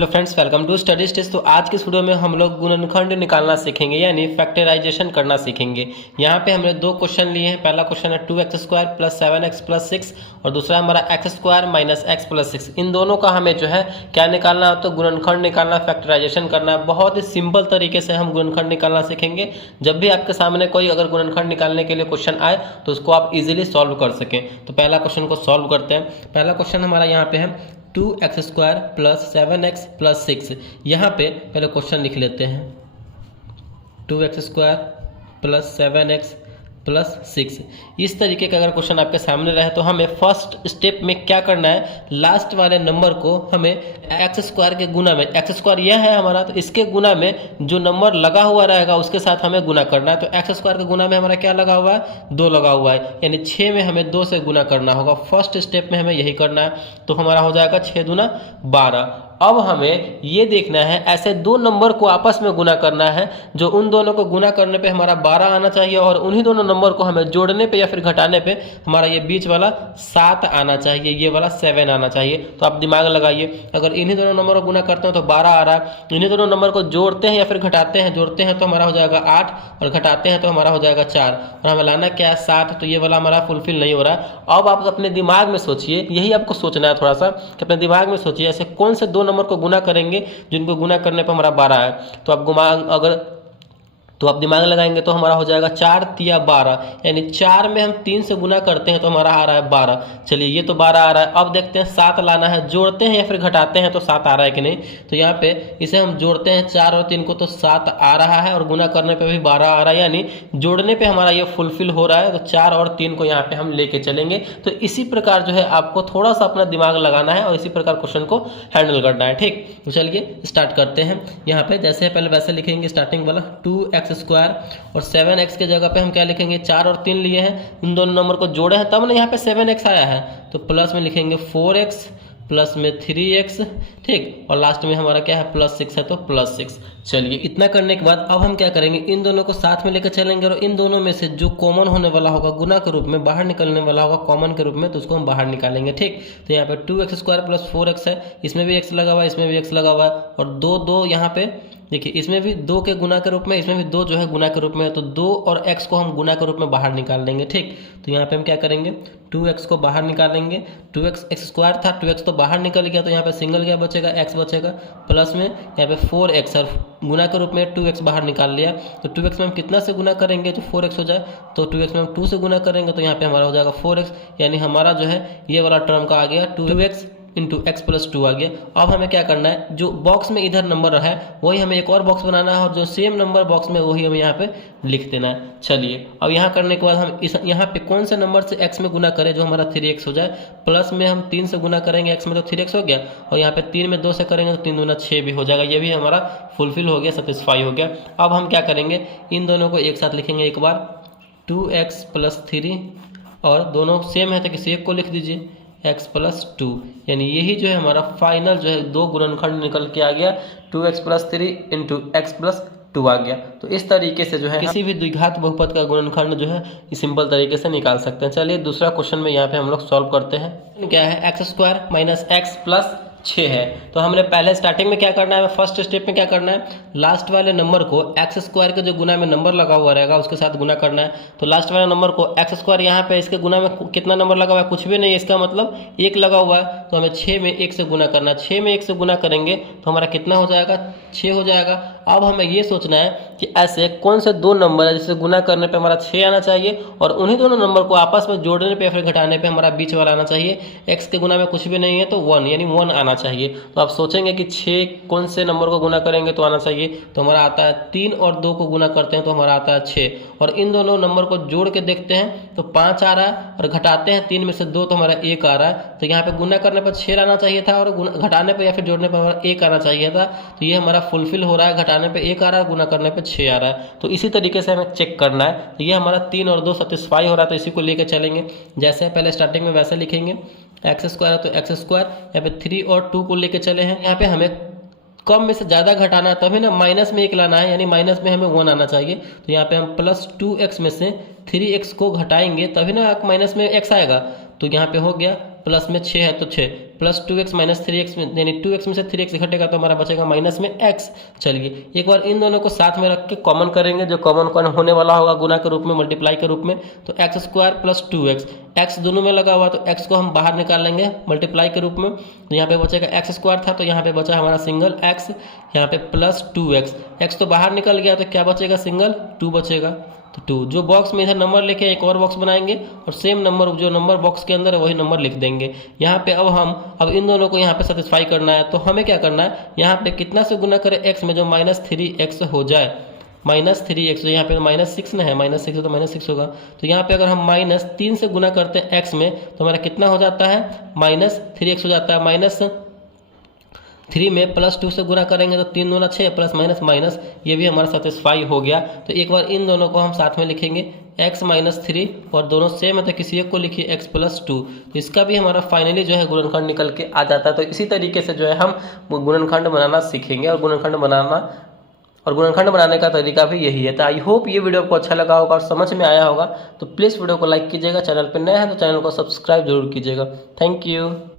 Hello friends, welcome to study test. तो आज के इस वीडियो में हम लोग गुणनखंड निकालना सीखेंगे, यानी फैक्टराइजेशन करना सीखेंगे। यहाँ पे हमने दो क्वेश्चन लिए हैं। पहला क्वेश्चन है 2x² प्लस 7x प्लस 6 और दूसरा हमारा x² माइनस x प्लस 6। इन दोनों का हमें जो है क्या निकालना है, तो गुणनखंड निकालना, फैक्टराइजेशन करना। बहुत ही सिंपल तरीके से हम गुणनखंड निकालना सीखेंगे। जब भी आपके सामने कोई अगर गुणनखंड निकालने के लिए क्वेश्चन आए तो उसको आप इजीली सॉल्व कर सकें। तो पहला क्वेश्चन को सॉल्व करते हैं। पहला क्वेश्चन हमारा यहाँ पे है 2x² प्लस 7x प्लस 6। यहाँ पे पहले क्वेश्चन लिख लेते हैं 2x² प्लस 7x प्लस 6। इस तरीके का अगर क्वेश्चन आपके सामने रहे तो हमें फर्स्ट स्टेप में क्या करना है, लास्ट वाले नंबर को हमें x² के गुना में, x² यह है हमारा, तो इसके गुना में जो नंबर लगा हुआ रहेगा उसके साथ हमें गुना करना है। तो x² के गुना में हमारा क्या लगा हुआ है, 2 लगा हुआ है, यानी 6 में हमें 2 से गुना करना होगा। फर्स्ट स्टेप में हमें यही करना है। तो हमारा हो जाएगा 6 दूना 12। अब हमें ये देखना है ऐसे दो नंबर को आपस में गुना करना है, जो उन दोनों को गुना करने पे हमारा 12 आना चाहिए और उन्हीं दोनों नंबर को हमें जोड़ने पे या फिर घटाने पे हमारा ये बीच वाला 7 आना चाहिए, ये वाला 7 आना चाहिए। तो आप दिमाग लगाइए, अगर इन्हीं दोनों नंबर को गुना करते हैं तो 12 आ रहा है, इन्हीं दोनों नंबर को जोड़ते हैं या फिर घटाते हैं, जोड़ते हैं तो हमारा हो जाएगा 8 और घटाते हैं तो हमारा हो जाएगा 4 और हमें लाना क्या है 7। तो ये वाला हमारा फुलफिल नहीं हो रहा है। अब आप अपने दिमाग में सोचिए, यही आपको सोचना है थोड़ा सा कि अपने दिमाग में सोचिए ऐसे कौन से दो नंबर को गुना करेंगे जिनको गुना करने पर हमारा 12 है। तो आप दिमाग लगाएंगे तो हमारा हो जाएगा 4 तिया 12, यानी 4 में हम 3 से गुना करते हैं तो हमारा आ रहा है 12। चलिए ये तो 12 आ रहा है। अब देखते हैं 7 लाना है, जोड़ते हैं या फिर घटाते हैं तो 7 आ रहा है कि नहीं। तो यहाँ पे इसे हम जोड़ते हैं 4 और 3 को तो 7 आ रहा है और गुना करने पे भी 12 आ रहा है, यानी जोड़ने पे हमारा ये फुलफिल हो रहा है। तो 4 और 3 को यहाँ पे हम लेके चलेंगे। तो इसी प्रकार जो है आपको थोड़ा सा अपना दिमाग लगाना है और इसी प्रकार क्वेश्चन को हैंडल करना है, ठीक। तो चलिए स्टार्ट करते हैं। यहाँ पे जैसे पहले वैसे लिखेंगे, स्टार्टिंग वाला 2x² और 7x के जगह पे हम क्या लिखेंगे, 4 और 3 लिए हैं, इन दोनों नंबर को जोड़े हैं तब ना यहाँ पे 7x आया है। तो प्लस में लिखेंगे 4x प्लस में 3x, ठीक, और लास्ट में हमारा क्या है प्लस 6 है तो प्लस 6। चलिए इतना करने के बाद अब हम क्या करेंगे, इन दोनों को साथ में लेकर चलेंगे और इन दोनों में से जो कॉमन होने वाला होगा गुना के रूप में, बाहर निकलने वाला होगा कॉमन के रूप में, तो उसको हम बाहर निकालेंगे, ठीक। तो यहाँ पे 2x² प्लस 4x है, इसमें भी x लगा हुआ है, इसमें भी x लगा हुआ है और 2 यहाँ पे देखिए, इसमें भी 2 के गुना के रूप में, इसमें भी 2 जो है गुना के रूप में है। तो 2 और x को हम गुना के रूप में बाहर निकाल लेंगे, ठीक। तो यहाँ पे हम क्या करेंगे, 2x को बाहर निकालेंगे। 2x x² था, 2x तो बाहर निकल गया, तो यहाँ पे सिंगल क्या बचेगा, x बचेगा। प्लस में यहाँ पे 4x और गुना के रूप में 2x बाहर निकाल लिया। तो 2x में हम कितना से गुना करेंगे तो 4x हो जाए। तो 2x में हम 2 से गुना करेंगे तो यहाँ पे हमारा हो जाएगा 4x, यानी हमारा जो है ये वाला टर्म का आ गया 2x इंटू x प्लस 2 आ गया। अब हमें क्या करना है, जो बॉक्स में इधर नंबर है वही हमें एक और बॉक्स बनाना है और जो सेम नंबर बॉक्स में वही हमें यहाँ पे लिख देना है। चलिए अब यहाँ करने के बाद हम इस यहाँ पे कौन से नंबर से x में गुना करें जो हमारा 3x हो जाए। प्लस में हम 3 से गुना करेंगे x में तो 3x हो गया, और यहाँ पे 3 में 2 से करेंगे तो 3 दूना 6 भी हो जाएगा। ये भी हमारा फुलफिल हो गया, सेटिस्फाई हो गया। अब हम क्या करेंगे, इन दोनों को एक साथ लिखेंगे एक बार, 2x प्लस 3 और दोनों सेम है तो किसी एक को लिख दीजिए x प्लस 2, यानी यही जो है हमारा फाइनल जो है दो गुणनखंड निकल के आ गया, 2x plus 3 into x plus 2 आ गया। तो इस तरीके से जो है किसी भी द्विघात बहुपद का गुणनखंड जो है सिंपल तरीके से निकाल सकते हैं। चलिए दूसरा क्वेश्चन में यहाँ पे हम लोग सॉल्व करते हैं। क्या है, x² माइनस x प्लस 6 है। तो हमने पहले स्टार्टिंग में क्या करना है, फर्स्ट स्टेप में क्या करना है, लास्ट वाले नंबर को x² के जो गुना में नंबर लगा हुआ रहेगा उसके साथ गुना करना है। तो लास्ट वाले नंबर को x² यहाँ पे इसके गुना में कितना नंबर लगा हुआ है, कुछ भी नहीं है, इसका मतलब 1 लगा हुआ है। तो हमें 6 में 1 से गुना करना है। 6 में 1 से गुना करेंगे तो हमारा कितना हो जाएगा, 6 हो जाएगा। अब हमें ये सोचना है कि ऐसे कौन से दो नंबर है जिसे गुना करने पे हमारा 6 आना चाहिए और उन्हीं दोनों नंबर को आपस में जोड़ने पे या फिर घटाने पे हमारा बीच वाला आना चाहिए। x के गुना में कुछ भी नहीं है तो 1, यानी 1 आना चाहिए। तो आप सोचेंगे कि 6 कौन से नंबर को गुना करेंगे तो आना चाहिए, तो हमारा आता है 3 और 2 को गुना करते हैं तो हमारा आता है 6 और इन दोनों नंबर को जोड़ के देखते हैं तो 5 आ रहा है और घटाते हैं 3 में से 2 तो हमारा 1 आ रहा है। तो यहाँ पे गुना करने पर 6 आना चाहिए था और घटाने पर या फिर जोड़ने पर हमारा 1 आना चाहिए था। तो ये हमारा फुलफिल हो रहा है, घटाने पर 1 आ रहा है, गुना करने पर 6 आ रहा है। तो इसी तरीके से हमें चेक करना है। तो ये हमारा 3 और 2 सेटिस्फाई हो रहा है, तो इसी को लेकर चलेंगे। जैसे पहले स्टार्टिंग में वैसे लिखेंगे, x² है तो x², यहाँ पे 3 और 2 को लेके चले हैं। यहाँ पे हमें कम में से ज़्यादा घटाना है, तभी ना माइनस में 1 लाना है, यानी माइनस में हमें 1 आना चाहिए। तो यहाँ पे हम प्लस 2x में से 3x को घटाएंगे तभी ना माइनस में x आएगा। तो यहाँ पे हो गया प्लस में 6 है तो 6, प्लस 2x माइनस 3x में, यानी 2x में से 3x घटेगा तो हमारा बचेगा माइनस में x। चलिए एक बार इन दोनों को साथ में रख के कॉमन करेंगे, जो कॉमन होने वाला होगा गुना के रूप में, मल्टीप्लाई के रूप में, तो x square plus 2x, x दोनों में लगा हुआ तो x को हम बाहर निकाल लेंगे मल्टीप्लाई के रूप में, तो यहाँ पे बचेगा एक्स स्क्वायर था तो यहाँ पे बचा हमारा सिंगल x, यहाँ पे प्लस 2x, x तो बाहर निकल गया तो क्या बचेगा, सिंगल 2 बचेगा। तो 2 जो बॉक्स में इधर नंबर लेके एक और बॉक्स बनाएंगे और सेम नंबर जो नंबर बॉक्स के अंदर है वही नंबर लिख देंगे यहाँ पे। अब इन दोनों को यहाँ पे सेटिस्फाई करना है, तो हमें क्या करना है, यहाँ पे कितना से गुना करें x में, जो माइनस 3x हो जाए, माइनस 3x, यहाँ पे माइनस 6 ना है, माइनस 6 तो माइनस 6 होगा, तो यहाँ पे अगर हम माइनस 3 से गुना करते हैं x में तो हमारा कितना हो जाता है, माइनस 3x हो जाता है। माइनस 3 में प्लस 2 से गुना करेंगे तो 3 दूना 6 प्लस माइनस माइनस, ये भी हमारा सेटिस्फाई हो गया। तो एक बार इन दोनों को हम साथ में लिखेंगे x माइनस 3, और दोनों सेम है तो किसी एक को लिखिए x प्लस 2, तो इसका भी हमारा फाइनली जो है गुणनखंड निकल के आ जाता है। तो इसी तरीके से जो है हम गुणनखंड बनाना सीखेंगे, और गुणनखंड बनाने का तरीका भी यही है। तो आई होप ये वीडियो आपको अच्छा लगा होगा और समझ में आया होगा। तो प्लीज़ वीडियो को लाइक कीजिएगा, चैनल पर नए हैं तो चैनल को सब्सक्राइब जरूर कीजिएगा। Thank you.